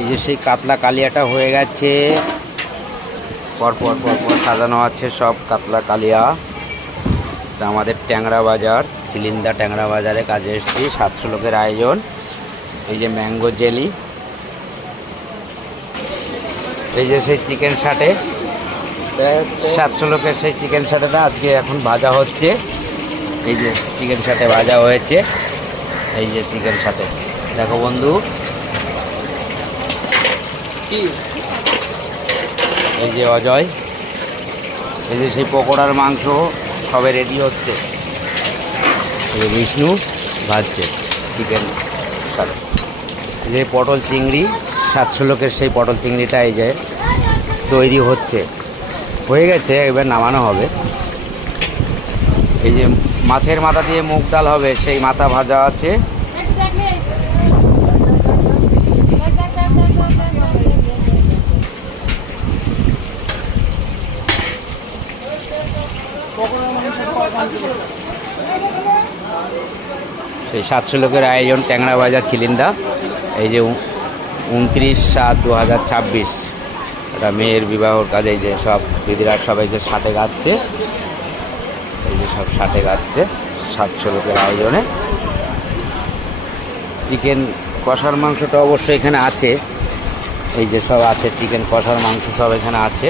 এই যে সেই কাতলা কালিয়াটা হয়ে গেছে, পরপর পরপর সাজানো আছে সব কাতলা কালিয়া। আমাদের ট্যাংরা বাজার, চিলিন্দা ট্যাংরা বাজারে কাজে এসেছি, 700 লোকের আয়োজন। এই যে ম্যাঙ্গো জেলি, এই যে সেই চিকেন সাটে, 700 লোকের সেই চিকেন সাটেটা আজকে এখন ভাজা হচ্ছে। এই যে চিকেন সাটে ভাজা হয়েছে, এই যে চিকেন সাটে দেখো বন্ধু। এই যে অজয়, এই যে সেই পকোড়ার মাংস সবে রেডি হচ্ছে। এই যে বিষ্ণু ভাজছে চিকেন সাথে। এই যে পটল চিংড়ি, 700 লোকের সেই পটল চিংড়িটা এই যে তৈরি হচ্ছে, হয়ে গেছে, এবার নামানো হবে। এই যে মাছের মাথা দিয়ে মুগ ডাল হবে, সেই মাথা ভাজা আছে। সেই 700 লোকের আয়োজন ট্যাংরা বাজার চিলিন্দা। এই যে 29/7/2026 এটা মেয়ের বিবাহর কাজে। এই যে সব দিদিরা সবাই যে সাটে গাচ্ছে, এই যে সব সাটে গাচ্ছে 700 লোকের আয়োজনে। চিকেন কষার মাংসটা অবশ্যই এখানে আছে, এই যে সব আছে চিকেন কষার মাংস সব এখানে আছে।